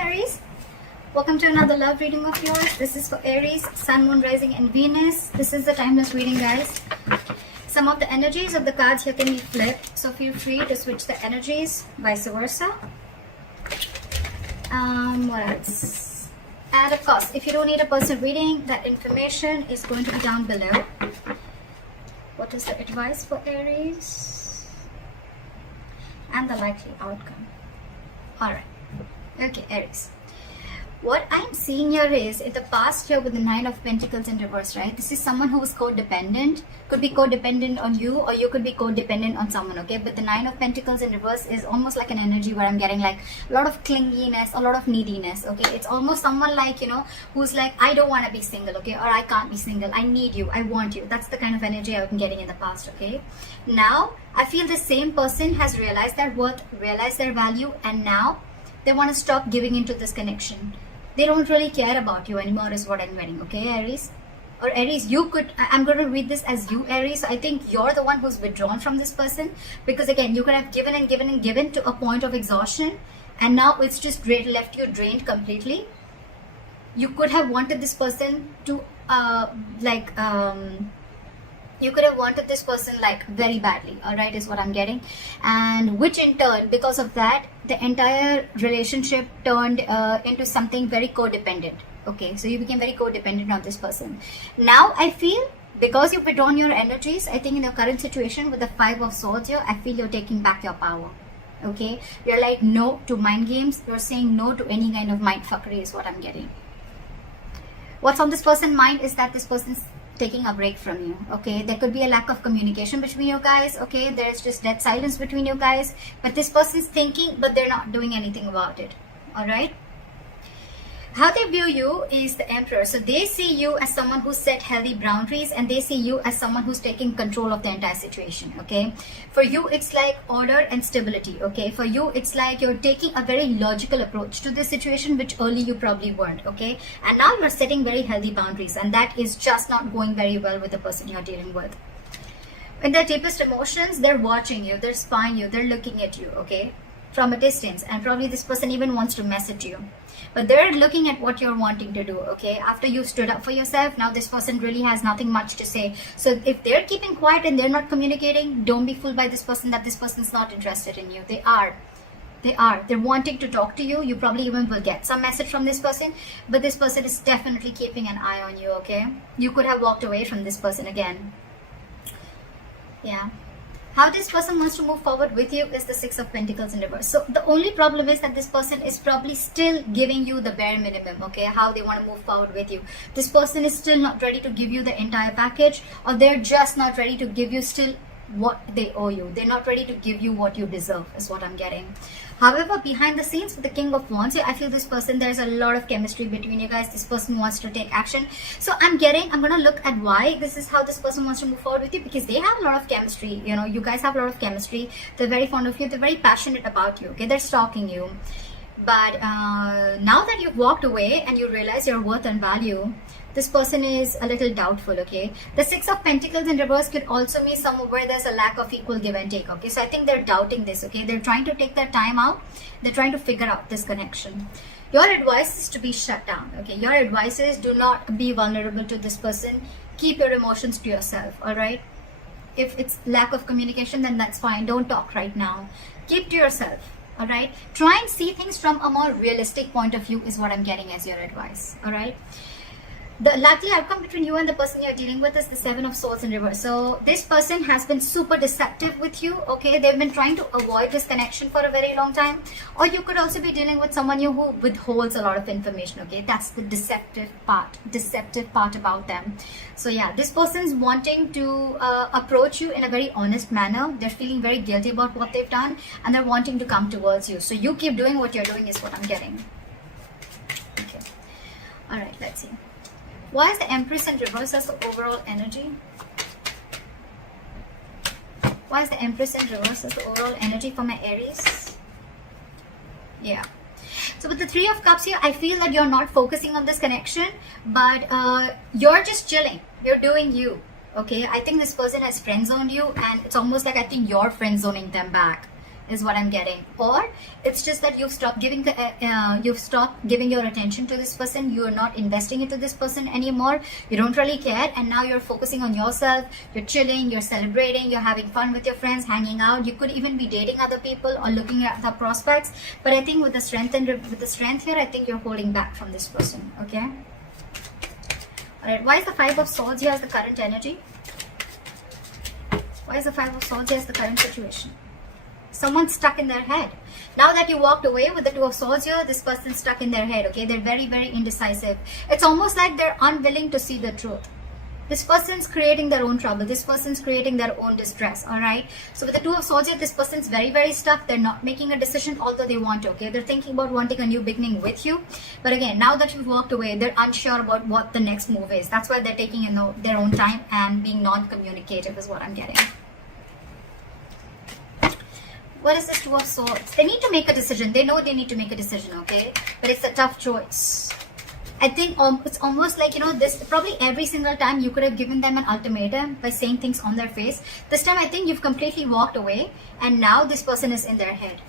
Hi Aries, welcome to another love reading of yours. This is for Aries, Sun, Moon, Rising and Venus. This is the timeless reading, guys. Some of the energies of the cards here can be flipped, so feel free to switch the energies, vice versa. What else? And of course, if you don't need a personal reading, that information is going to be down below. What is the advice for Aries? And the likely outcome. Alright. Okay, Aries. What I'm seeing here is, in the past year with the Nine of Pentacles in reverse, right? This is someone who is codependent. Could be codependent on you, or you could be codependent on someone, okay? But the Nine of Pentacles in reverse is almost like an energy where I'm getting like a lot of clinginess, a lot of neediness, okay? It's almost someone like, you know, who's like, I don't want to be single, okay? Or I can't be single. I need you. I want you. That's the kind of energy I've been getting in the past, okay? Now, I feel the same person has realized their worth, realized their value, and now they want to stop giving into this connection. They don't really care about you anymore is what I'm getting, okay, Aries? Or Aries, you could, I'm going to read this as you, Aries. So I think you're the one who's withdrawn from this person, because again, you could have given and given and given to a point of exhaustion, and now it's just left you drained completely. You could have wanted this person to you could have wanted this person like very badly, all right, is what I'm getting. And which in turn, because of that, the entire relationship turned into something very codependent, okay? So you became very codependent on this person. Now I feel, because you've withdrawn your energies, I think in the current situation with the Five of Swords here, I feel you're taking back your power, okay? You're like no to mind games. You're saying no to any kind of mind fuckery is what I'm getting. What's on this person's mind is that this person's taking a break from you, okay? There could be a lack of communication between you guys, okay? There's just dead silence between you guys, but this person's thinking, but they're not doing anything about it, all right? How they view you is the Emperor. So they see you as someone who set healthy boundaries, and they see you as someone who's taking control of the entire situation, okay? For you, it's like order and stability, okay? For you, it's like you're taking a very logical approach to this situation, which early you probably weren't, okay? And now you're setting very healthy boundaries, and that is just not going very well with the person you're dealing with. In their deepest emotions, they're watching you, they're spying you, they're looking at you, okay? From a distance, and probably this person even wants to message you, but they're looking at what you're wanting to do, okay? After you stood up for yourself, now this person really has nothing much to say. So if they're keeping quiet and they're not communicating, don't be fooled by this person that this person's not interested in you. They're wanting to talk to you. You probably even will get some message from this person, but this person is definitely keeping an eye on you, okay? You could have walked away from this person again. Yeah. How this person wants to move forward with you is the Six of Pentacles in reverse. So the only problem is that this person is probably still giving you the bare minimum, okay? How they want to move forward with you. This person is still not ready to give you the entire package, or they're just not ready to give you still what they owe you. They're not ready to give you what you deserve is what I'm getting. However, behind the scenes with the King of Wands, I feel this person, there's a lot of chemistry between you guys. This person wants to take action. So I'm going to look at why this is how this person wants to move forward with you, because they have a lot of chemistry. You know, you guys have a lot of chemistry. They're very fond of you. They're very passionate about you, okay? They're stalking you. But now that you've walked away and you realize your worth and value, this person is a little doubtful, okay? The Six of Pentacles in reverse could also mean somewhere where there's a lack of equal give and take, okay? So I think they're doubting this, okay? They're trying to take their time out. They're trying to figure out this connection. Your advice is to be shut down, okay? Your advice is do not be vulnerable to this person. Keep your emotions to yourself, all right? If it's lack of communication, then that's fine. Don't talk right now. Keep to yourself. All right, try and see things from a more realistic point of view is what I'm getting as your advice. All right, the likely outcome between you and the person you're dealing with is the Seven of Swords in reverse. So this person has been super deceptive with you, okay? They've been trying to avoid this connection for a very long time. Or you could also be dealing with someone who withholds a lot of information, okay? That's the deceptive part about them. So yeah, this person's wanting to approach you in a very honest manner. They're feeling very guilty about what they've done, and they're wanting to come towards you. So you keep doing what you're doing is what I'm getting. Okay. All right, let's see. Why is the Empress in reverse as the overall energy? Why is the Empress in reverse as the overall energy for my Aries? Yeah. So with the Three of Cups here, I feel that you're not focusing on this connection, but you're just chilling. You're doing you, okay? I think this person has friend zoned you, and it's almost like I think you're friend zoning them back. is what I'm getting. Or it's just that you've stopped giving your attention to this person. You're not investing into this person anymore. You don't really care, and now you're focusing on yourself. You're chilling, you're celebrating, you're having fun with your friends, hanging out. You could even be dating other people or looking at the prospects. But I think with the strength here, I think you're holding back from this person. Okay. Alright, why is the Five of Swords here as the current energy? Why is the Five of Swords here as the current situation? Someone's stuck in their head. Now that you walked away with the Two of Swords here, this person's stuck in their head, okay? They're very, very indecisive. It's almost like they're unwilling to see the truth. This person's creating their own trouble. This person's creating their own distress, all right? So with the Two of Swords here, this person's very, very stuck. They're not making a decision, although they want to, okay? They're thinking about wanting a new beginning with you. But again, now that you've walked away, they're unsure about what the next move is. That's why they're taking their own time and being non-communicative is what I'm getting. What is this Two of Swords? They need to make a decision. They know they need to make a decision, okay? But it's a tough choice. I think it's almost like, this probably every single time you could have given them an ultimatum by saying things on their face. This time I think you've completely walked away, and now this person is in their head.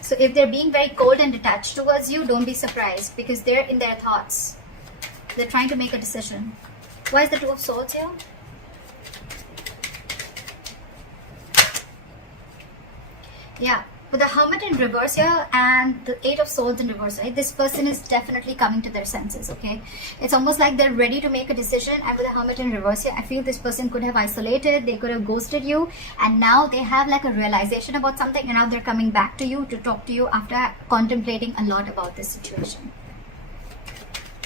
So if they're being very cold and detached towards you, don't be surprised, because they're in their thoughts. They're trying to make a decision. Why is the Two of Swords here? Yeah. With the Hermit in reverse here and the Eight of Swords in reverse, right? This person is definitely coming to their senses, okay? It's almost like they're ready to make a decision. And with the Hermit in reverse here, I feel this person could have isolated, they could have ghosted you, and now they have like a realization about something, and now they're coming back to you to talk to you after contemplating a lot about this situation.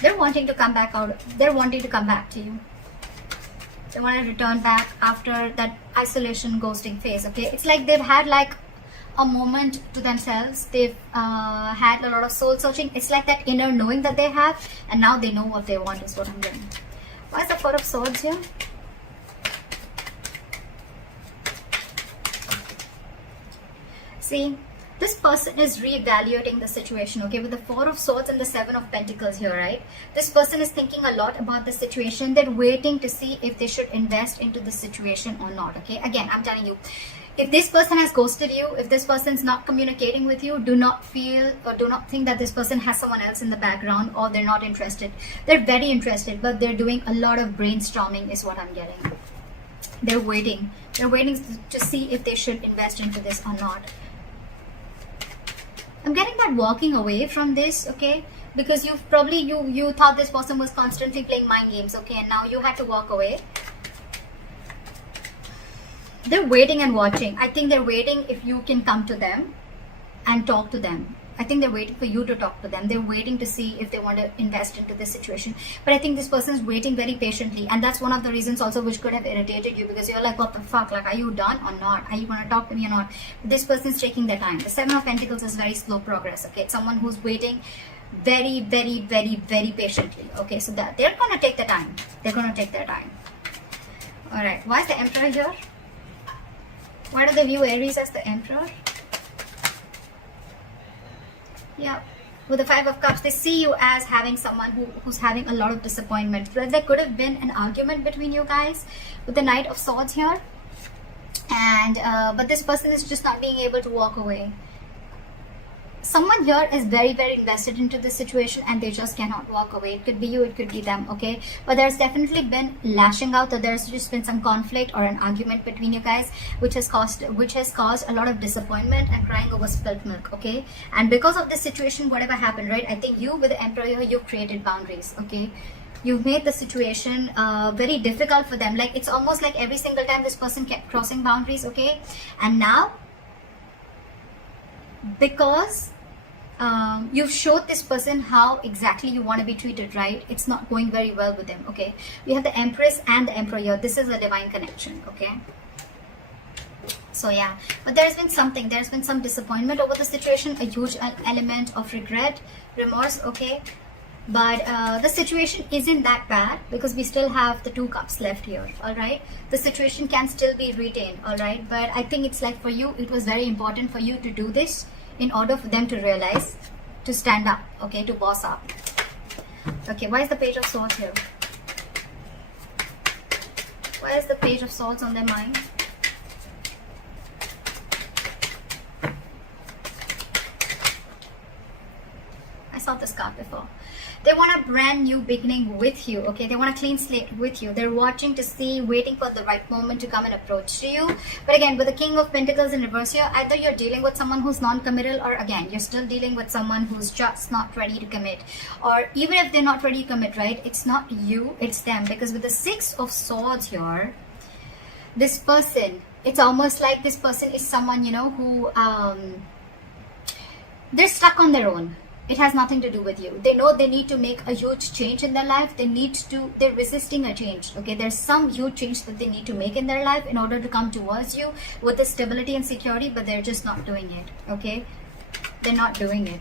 They're wanting to come back out. They're wanting to come back to you. They want to return back after that isolation ghosting phase, okay? It's like they've had like a moment to themselves. They've had a lot of soul searching. It's like that inner knowing that they have, and now they know what they want is what I'm getting. Why is the Four of Swords here? See, this person is reevaluating the situation, okay? With the Four of Swords and the Seven of Pentacles here, right? This person is thinking a lot about the situation. They're waiting to see if they should invest into the situation or not, okay? Again, I'm telling you, if this person has ghosted you, if this person's not communicating with you, do not feel or do not think that this person has someone else in the background or they're not interested. They're very interested, but they're doing a lot of brainstorming is what I'm getting. They're waiting. They're waiting to see if they should invest into this or not. I'm getting that walking away from this, okay? Because you've probably, you thought this person was constantly playing mind games, okay? And now you had to walk away. They're waiting and watching. I think they're waiting if you can come to them and talk to them. I think they're waiting for you to talk to them. They're waiting to see if they want to invest into this situation. But I think this person is waiting very patiently. And that's one of the reasons also which could have irritated you, because you're like, what the fuck? Like, are you done or not? Are you going to talk to me or not? This person's taking their time. The Seven of Pentacles is very slow progress. Okay, it's someone who's waiting very, very, very, very patiently. Okay, so that they're going to take their time. They're going to take their time. All right. Why is the Emperor here? Why do they view Aries as the Emperor? Yeah, with the Five of Cups, they see you as having someone who's having a lot of disappointment. But there could have been an argument between you guys with the Knight of Swords here. And but this person is just not being able to walk away. Someone here is very, very invested into this situation and they just cannot walk away. It could be you, it could be them, okay? But there's definitely been lashing out, or there's just been some conflict or an argument between you guys, which has caused a lot of disappointment and crying over spilt milk, okay? And because of this situation, whatever happened, right? I think you with the Emperor here, you've created boundaries, okay? You've made the situation very difficult for them. Like, it's almost like every single time this person kept crossing boundaries, okay? And now, because you've showed this person how exactly you want to be treated, right? It's not going very well with them, okay? We have the Empress and the Emperor here. This is a divine connection, okay? So yeah, but there's been some disappointment over the situation, a huge element of regret, remorse, okay? But the situation isn't that bad because we still have the Two Cups left here, all right? The situation can still be retained, all right? But I think it's like for you, it was very important for you to do this in order for them to realize, to stand up, okay, to boss up. Okay, why is the Page of Swords here? Why is the Page of Swords on their mind? saw this card before. They want a brand new beginning with you, okay? They want a clean slate with you. They're watching to see, waiting for the right moment to come and approach to you. But again, with the King of Pentacles in reverse here, either you're dealing with someone who's non-committal, or again, you're still dealing with someone who's just not ready to commit. Or even if they're not ready to commit, right? It's not you, it's them. Because with the Six of Swords here, this person, it's almost like this person is someone, you know, who they're stuck on their own. It has nothing to do with you. They know they need to make a huge change in their life. They're resisting a change, okay? There's some huge change that they need to make in their life in order to come towards you with the stability and security, but they're just not doing it, okay? They're not doing it.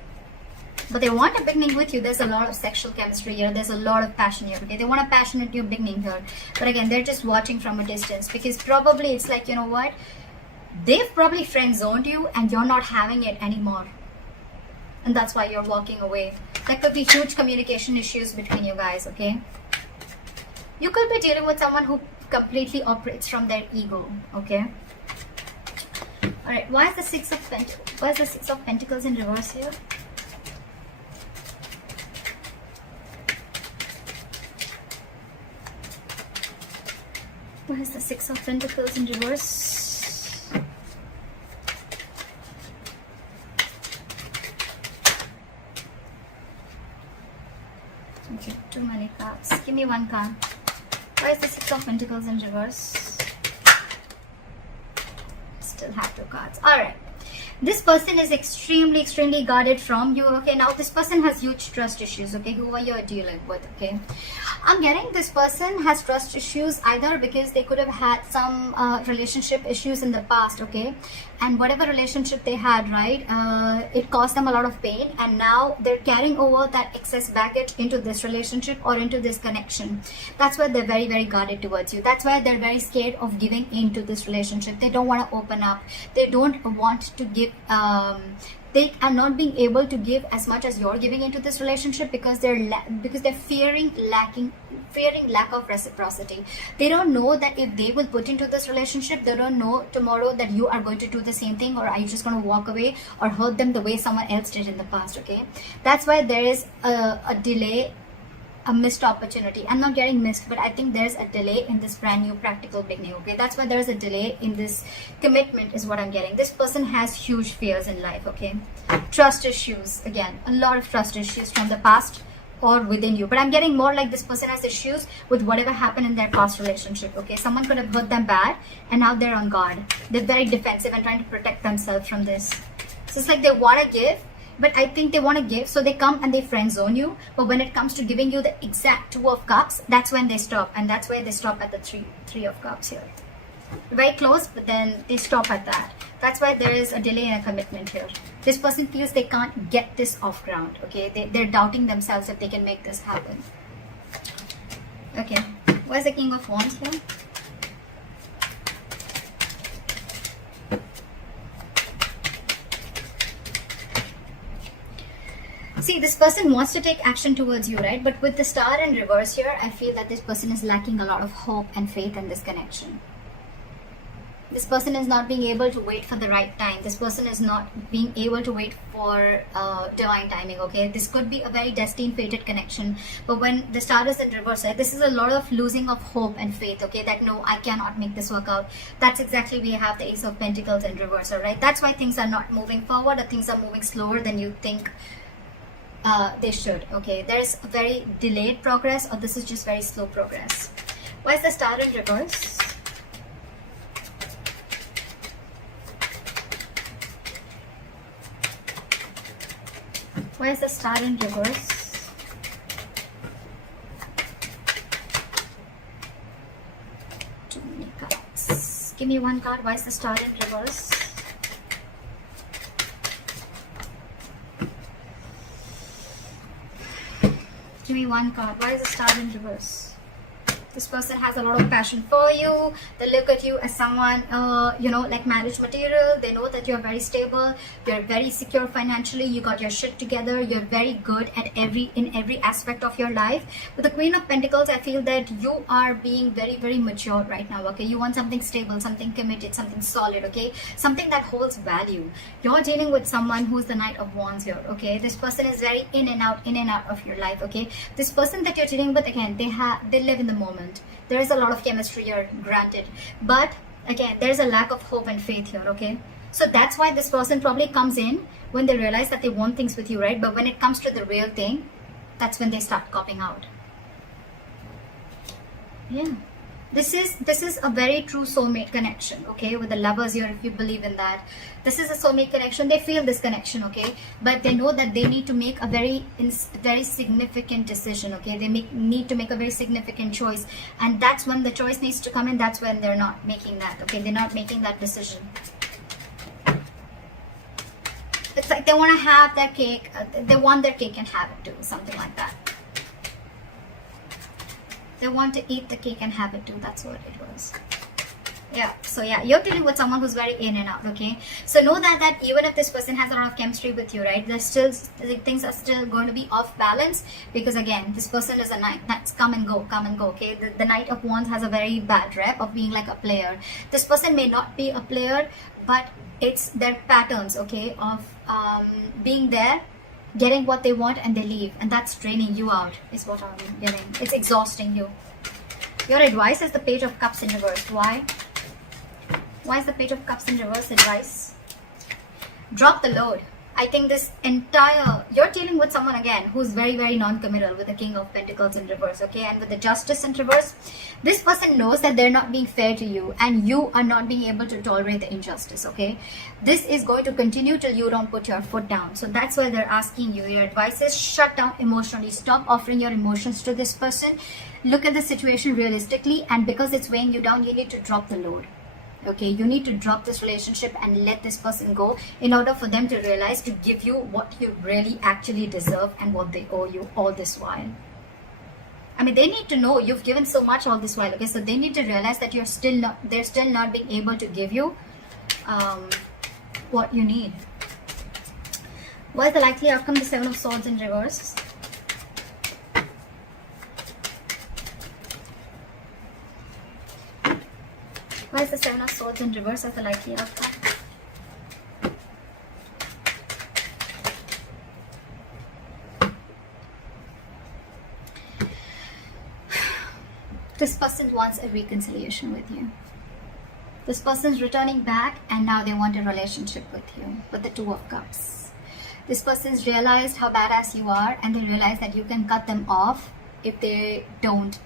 But they want a beginning with you. There's a lot of sexual chemistry here. There's a lot of passion here, okay? They want a passionate new beginning here. But again, they're just watching from a distance, because probably it's like, you know what? They've probably friend-zoned you and you're not having it anymore. And that's why you're walking away. There could be huge communication issues between you guys, okay? You could be dealing with someone who completely operates from their ego, okay? Alright, why is the Six of Pentacles in reverse here? Why is the Six of Pentacles in reverse? Okay, too many cards. Give me one card. Why is the Six of Pentacles in reverse? Still have two cards. Alright. This person is extremely guarded from you, okay? Now this person has huge trust issues, okay? Who are you dealing with, okay? I'm getting this person has trust issues either because they could have had some relationship issues in the past, okay? And whatever relationship they had, right, it caused them a lot of pain, and now they're carrying over that excess baggage into this relationship or into this connection. That's why they're very guarded towards you. That's why they're very scared of giving into this relationship. They don't want to open up. They don't want to give they are not being able to give as much as you're giving into this relationship because they're fearing lack of reciprocity. They don't know that if they will put into this relationship, they don't know tomorrow that you are going to do the same thing, or are you just going to walk away or hurt them the way someone else did in the past, okay? That's why there is a delay, a missed opportunity. I'm not getting missed, but I think there's a delay in this brand new practical beginning, okay? That's why there's a delay in this commitment is what I'm getting. This person has huge fears in life, okay? Trust issues, again, a lot of trust issues from the past or within you. But I'm getting more like this person has issues with whatever happened in their past relationship, okay? Someone could have hurt them bad and now they're on guard. They're very defensive and trying to protect themselves from this. So it's like they want to give, but I think they want to give, so they come and they friend zone you. But when it comes to giving you the exact Two of Cups, that's when they stop. And that's where they stop at the three of Cups here. Very close, but then they stop at that. That's why there is a delay in a commitment here. This person feels they can't get this off ground, okay? They're doubting themselves if they can make this happen. Okay, where's the King of Wands here? See, this person wants to take action towards you, right? But with the Star in reverse here, I feel that this person is lacking a lot of hope and faith in this connection. This person is not being able to wait for the right time. This person is not being able to wait for divine timing, okay? This could be a very destined, fated connection. But when the Star is in reverse, right, this is a lot of losing of hope and faith, okay? That no, I cannot make this work out. That's exactly we have the Ace of Pentacles in reverse, right? That's why things are not moving forward, or things are moving slower than you think they should, okay? There's a very delayed progress, or this is just very slow progress. Why is the Star in reverse? Why is the Star in reverse? Too many cards. Give me one card. Why is the Star in reverse? Give me one card. Why is the Star in reverse? This person has a lot of passion for you. They look at you as someone, like marriage material. They know that you're very stable. You're very secure financially. You got your shit together. You're very good at in every aspect of your life. With the Queen of Pentacles, I feel that you are being very, very mature right now, okay? You want something stable, something committed, something solid, okay? Something that holds value. You're dealing with someone who's the Knight of Wands here, okay? This person is very in and out of your life, okay? This person that you're dealing with, again, they live in the moment. There is a lot of chemistry here, granted, but again, there is a lack of hope and faith here, okay? So that's why this person probably comes in when they realize that they want things with you, right? But when it comes to the real thing, that's when they start copping out. Yeah, this is a very true soulmate connection, okay? With the lovers here, if you believe in that, this is a soulmate connection. They feel this connection, okay? But they know that they need to make a very significant decision, okay? They need to make a very significant choice, and that's when the choice needs to come in. That's when they're not making that, okay? They're not making that decision. It's like they want to have their cake. They want their cake and have it too, something like that. They want to eat the cake and have it too. That's what it was. Yeah, so yeah, you're dealing with someone who's very in and out, okay? So know that even if this person has a lot of chemistry with you, right, there's still, things are still going to be off balance, because again, this person is a knight. That's come and go, okay? The Knight of Wands has a very bad rep of being like a player. This person may not be a player, but it's their patterns, okay, of being there, getting what they want, and they leave, and that's draining you out, is what I'm getting. It's exhausting you. Your advice is the Page of Cups in reverse. Why? Why is the Page of Cups in reverse advice? Drop the load. I think this entire, you're dealing with someone again who's very, very non-committal, with the King of Pentacles in reverse, okay? And with the Justice in reverse, this person knows that they're not being fair to you, and you are not being able to tolerate the injustice, okay? This is going to continue till you don't put your foot down. So that's why they're asking you. Your advice is shut down emotionally. Stop offering your emotions to this person. Look at the situation realistically, and because it's weighing you down, you need to drop the load. Okay, you need to drop this relationship and let this person go, in order for them to realize to give you what you really actually deserve and what they owe you all this while. I mean, they need to know you've given so much all this while, okay? So they need to realize that they're still not being able to give you what you need. What is the likely outcome? The Seven of Swords in reverse. Why is the Seven of Swords in reverse as the likely outcome? This person wants a reconciliation with you. This person's returning back, and now they want a relationship with you, with the Two of Cups. This person's realized how badass you are, and they realize that you can cut them off if they don't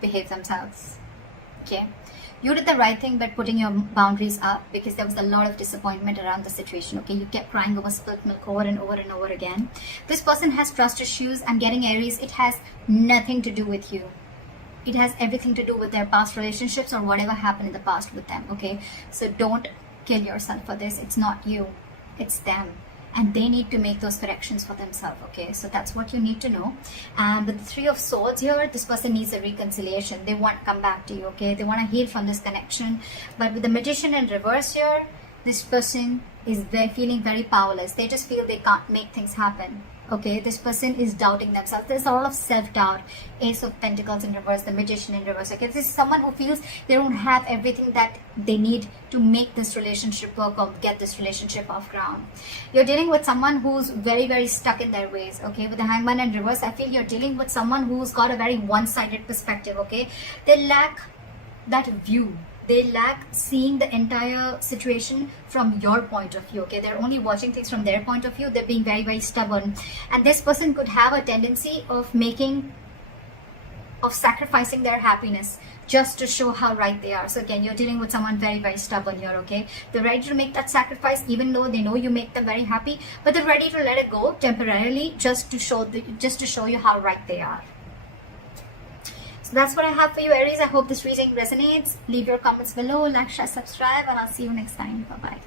behave themselves. Okay? You did the right thing by putting your boundaries up, because there was a lot of disappointment around the situation, okay? You kept crying over spilt milk over and over and over again. This person has trust issues. I'm getting Aries. It has nothing to do with you. It has everything to do with their past relationships or whatever happened in the past with them, okay? So don't kill yourself for this. It's not you. It's them. And they need to make those corrections for themselves, okay? So that's what you need to know. And with the Three of Swords here, this person needs a reconciliation. They want to come back to you, okay? They want to heal from this connection. But with the Magician in reverse here, this person is feeling very powerless. They just feel they can't make things happen, okay? This person is doubting themselves. There's a lot of self-doubt. Ace of Pentacles in reverse, the Magician in reverse, okay? This is someone who feels they don't have everything that they need to make this relationship work or get this relationship off ground. You're dealing with someone who's very, very stuck in their ways, okay? With the Hangman in reverse, I feel you're dealing with someone who's got a very one-sided perspective, okay? They lack that view. They lack seeing the entire situation from your point of view, okay? They're only watching things from their point of view. They're being very, very stubborn. And this person could have a tendency of sacrificing their happiness just to show how right they are. So again, you're dealing with someone very, very stubborn here, okay? They're ready to make that sacrifice, even though they know you make them very happy, but they're ready to let it go temporarily just to show you how right they are. So that's what I have for you, Aries. I hope this reading resonates. Leave your comments below, like, share, subscribe, and I'll see you next time. Bye-bye.